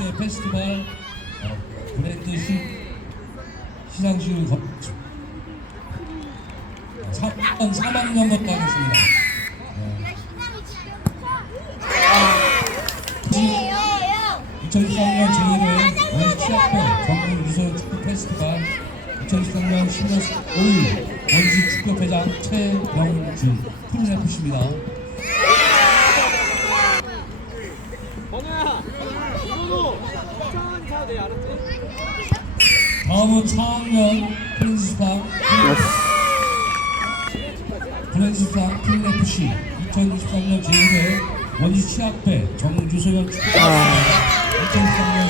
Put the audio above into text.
축구대 페스티벌 어, 브랜드 시, 시상식을 거, 3만 4만 년부터 하겠습니다. 어, 2013년 제1회 원시 취업회 전국 유소 축구 페스티벌 2013년 10월 5일 원시 축구회장 최병준 프로네프십니다. 번호 다음은 차학년 프린스팡 프린스팡 필레프시 2023년 제1회 원시 취학회 정주소년 축구대회 2023년